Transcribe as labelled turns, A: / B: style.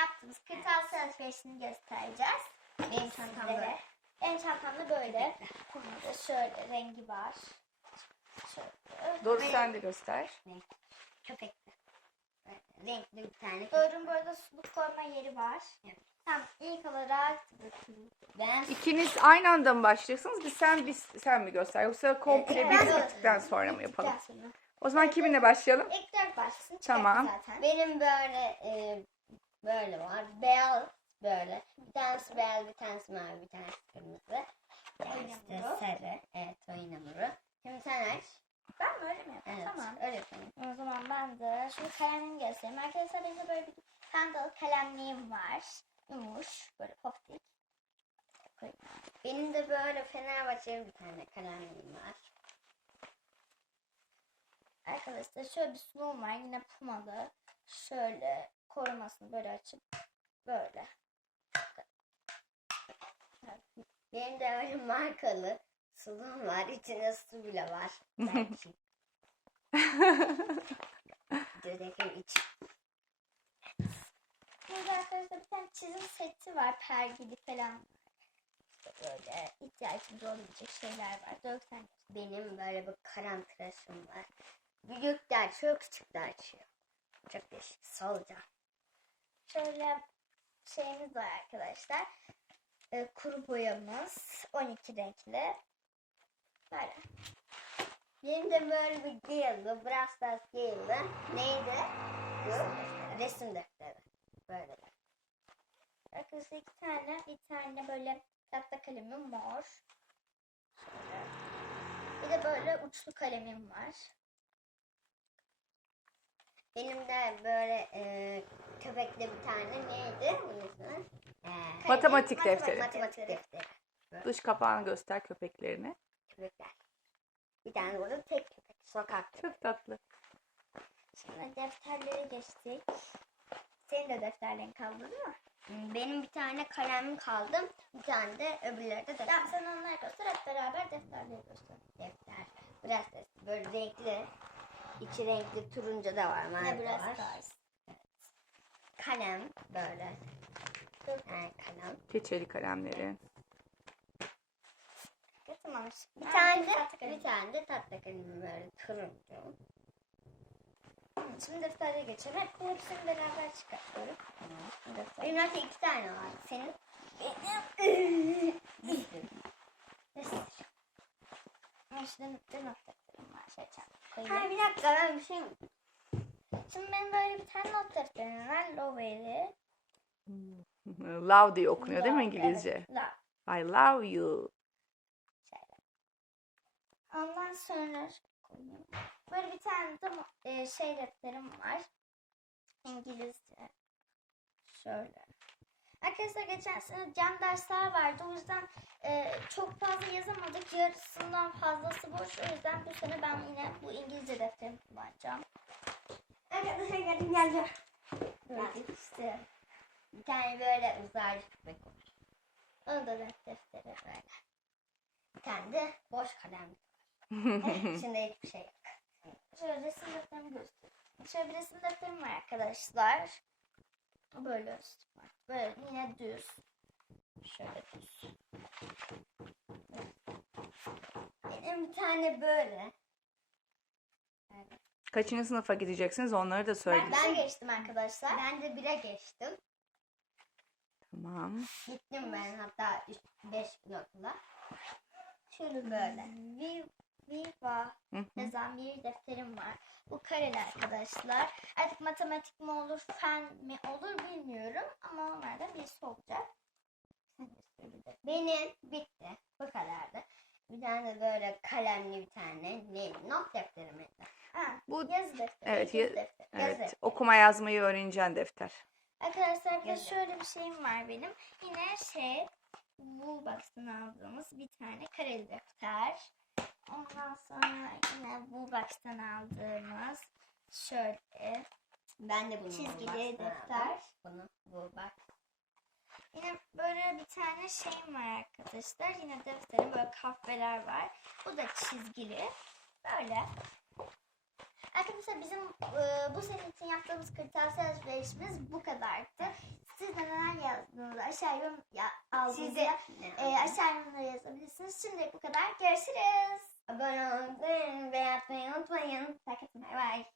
A: yaptığımız kırtasiye alışverişini göstereceğiz.
B: Benim çantam böyle.
A: Benim çantamda böyle. Bunun da şöyle rengi var. Şöyle.
C: Doğru sen de göster.
B: Köpekli. Renkli bir tane.
A: Doğru'nun burada suluk koyma yeri var.
B: Evet.
A: Tamam, ilk olarak
B: Ben
C: İkiniz aynı anda mı başlıyorsunuz? Sen mi göster? Yoksa komple
A: Evet,
C: biz
A: ben
C: bittikten sonra mı yapalım?
A: Bittikten sonra.
C: O zaman kiminle başlayalım?
A: İlk dört başlasın.
C: Tamam.
A: Zaten.
B: benim böyle var. Beyaz böyle. Bir tanesi beyaz, bir tanesi mavi, bir tanesi kırmızı. Yani işte
A: hamuru.
B: sarı. Evet, oyun hamuru. Şimdi sen aç.
A: Ben mi öyle mi yapayım?
B: Evet,
A: Tamam.
B: öyle yapalım.
A: O zaman ben de şimdi kalemimi göstereyim. Arkadaşlar benim de böyle bir kandalı kalemliğim var. Yumuş. Böyle poftik.
B: Benim de böyle Fenerbahçe'nin bir tane kalemliğim var.
A: Arkadaşlar şöyle bir sunum var. Yine pumalı. Şöyle korumasını böyle açıp böyle.
B: Benim de öyle markalı suluğum var. İçinde su bile var. Belki. Dönekim iç.
A: Burada arkadaşlar bir tane çizim seti var. Pergili falan. İşte böyle ihtiyacımız olabilecek şeyler var. 4 tane.
B: Benim böyle bir karam tıraşım var. Büyük de açıyor, küçük de açıyor. Çok değişik. Solucan.
A: Şöyle şeyimiz var arkadaşlar. Kuru boyamız 12 renkli. Böyle.
B: Benim de böyle bir Gale'lı, Brawl Stars Gale'lı. Neydi? Bu resim defteri. Böyle.
A: Arkadaşlar bir tane böyle tahta kalemim mor. Şöyle. Bir de böyle uçlu kalemim var.
B: Benim de böyle köpekli bir tane neydi? Bunun ismi?
C: Matematik defteri.
B: Matematik defteri.
C: Dış kapağını göster köpeklerini.
B: Köpekler. Bir tane burada tek köpek. Sokak.
C: Çok tatlı.
A: Şimdi defterlere geçtik. Senin de defterlerin kaldı değil mi?
B: Benim bir tane kalemim kaldı. Bir tane de öbürleri de defter.
A: Tamam, sen onları göster, hep beraber defterleri göster.
B: Defter. Biraz da böyle renkli. İçi renkli turuncu da var.
A: Yine
B: Mavi de
A: biraz
B: var.
A: tarz.
B: Kalem böyle. Yani kalem.
C: Keçeli kalemleri.
A: Tamam.
B: Bir tane de tatlı kalemim böyle turuncu.
A: Şimdi defterlere geçelim. Hepsini beraber çıkartıyorum.
B: Benim zaten 2 tane var. Senin?
A: Benim. İşte not defterim var. Şey çantaya
B: Ha bir dakika ben bir şey mi?
A: Şimdi benim böyle bir tane not defterim var. Love'li.
C: Love diye okunuyor değil mi
A: Love,
C: İngilizce?
A: Evet, love.
C: I love you.
A: Ondan sonra böyle bir tane de şey defterim var. İngilizce. Şöyle. Arkadaşlar geçen sene cam dersler vardı. O yüzden çok fazla yazamadık. Yarısından fazlası boş. O yüzden bu sene ben yine bu İngilizce defterimi kullanacağım.
B: Arkadaşlar geldim.
A: Böyle işte.
B: Bir tane böyle uzaylı köpek var.
A: Onun da defteri böyle.
B: Bir tane de boş kalem. İçinde hiçbir şey yok.
A: Şöyle resim defterimi göstereyim. Şöyle bir resim defterim var arkadaşlar. Böyle üstü var. Böyle yine düz. Şöyle düz.
B: Benim bir tane böyle.
C: Kaçıncı sınıfa gideceksiniz onları da söyleyin.
A: Ben geçtim arkadaşlar.
B: Ben de 1'e geçtim.
C: Tamam.
B: Gittim ben hatta 5 gün okula.
A: Şöyle
B: Böyle.
A: Viva
C: Hı hı.
A: yazan bir defterim var. Bu kareli arkadaşlar. Artık matematik mi olur, fen mi olur bilmiyorum. Ama onlardan birisi olacak.
B: Benim bitti. Bu kadardı. Bir tane de böyle kalemli bir tane not defteri mi?
A: Ha,
C: Bu
A: yazı defteri.
C: evet,
A: yazı defteri.
C: evet.
B: Yazı.
C: Okuma yazmayı öğreneceğin defter.
A: Arkadaşlar bir de
B: Yazı.
A: şöyle bir şeyim var benim. Yine Woolbox'tan aldığımız bir tane kareli defter. Ondan sonra yine Woolbox'tan aldığımız şöyle
B: Ben de bunu
A: çizgili
B: Woolbox'tan
A: defter.
B: aldım. Bunu Woolbox.
A: Yine böyle bir tane şeyim var arkadaşlar. Yine defterim böyle kahveler var. Bu da çizgili. Böyle. Arkadaşlar bizim bu sene için yaptığımız kırtasiye alışverişimiz bu kadardı. Size aşağı yorum
B: Siz de
A: aşağı yorumlara yazabilirsiniz. Şimdilik bu kadar. Görüşürüz.
B: abone olmayı ve beğenmeyi unutmayın.
A: Bay bay.